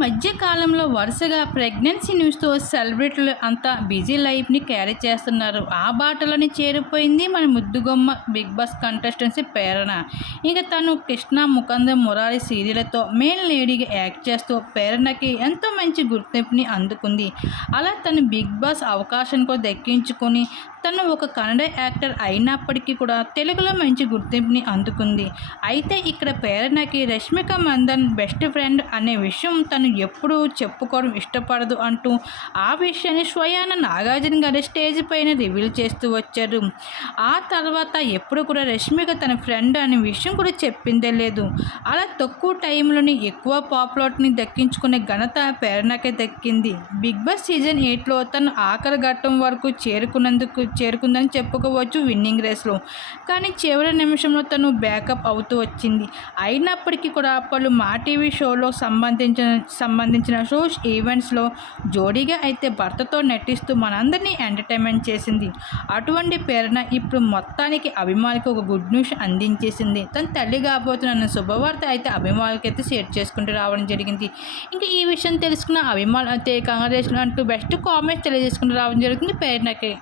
మధ్య కాలంలో వరుసగా ప్రెగ్నెన్సీ న్యూస్‌తో సెలబ్రిటీలు అంతా బిజీ లైఫ్‌ని క్యారీ చేస్తున్నారు. ఆ బాటలోనే చేరిపోయింది మన ముద్దుగుమ్మ 'బిగ్ బాస్' కంటెస్టెన్సీ ప్రేరణ. ఇక తను 'కృష్ణ ముకుంద మురారి' సీరియల్‌తో మెయిన్ లేడీగా యాక్ట్ చేస్తూ ప్రేరణకి ఎంతో మంచి గుర్తింపుని అందుకుంది. అలా తను 'బిగ్ బాస్' అవకాశాన్ని కూడా దక్కించుకొని తను ఒక కన్నడ యాక్టర్ అయినప్పటికీ కూడా తెలుగులో మంచి గుర్తింపుని అందుకుంది. అయితే ఇక్కడ ప్రేరణకి రష్మిక మందన్ బెస్ట్ ఫ్రెండ్ అనే విషయం తను ఎప్పుడూ చెప్పుకోవడం ఇష్టపడదు అంటూ ఆ విషయాన్ని స్వయాన నాగార్జున గారు స్టేజ్ పైన రివీల్ చేస్తూ వచ్చారు. ఆ తర్వాత ఎప్పుడు కూడా రష్మిక తన ఫ్రెండ్ అనే విషయం కూడా చెప్పిందే లేదు. అలా తక్కువ టైంలోనే ఎక్కువ పాపులారిటీని దక్కించుకునే ఘనత ప్రేరణకే దక్కింది. 'బిగ్ బాస్' సీజన్ 8లో తను ఆఖరి ఘట్టం వరకు చేరుకుందని చెప్పుకోవచ్చు విన్నింగ్ రేస్లో. కానీ చివరి నిమిషంలో తను బ్యాకప్ అవుతూ వచ్చింది. అయినప్పటికీ కూడా పలు మా టీవీ షోలో సంబంధించిన షోస్ ఈవెంట్స్లో జోడీగా అయితే భర్తతో నటిస్తూ మనందరినీ ఎంటర్టైన్మెంట్ చేసింది. అటువంటి ప్రేరణ ఇప్పుడు మొత్తానికి అభిమానికి ఒక గుడ్ న్యూస్ అందించేసింది. తన తల్లి కాబోతున్న శుభవార్త అయితే అభిమానులకైతే షేర్ చేసుకుంటూ రావడం జరిగింది. ఇంకా ఈ విషయం తెలుసుకున్న అభిమానులు అయితే కంగ్రాచులేషన్ అంటూ బెస్ట్ కామెంట్స్ తెలియజేసుకుంటూ రావడం జరుగుతుంది ప్రేరణకి.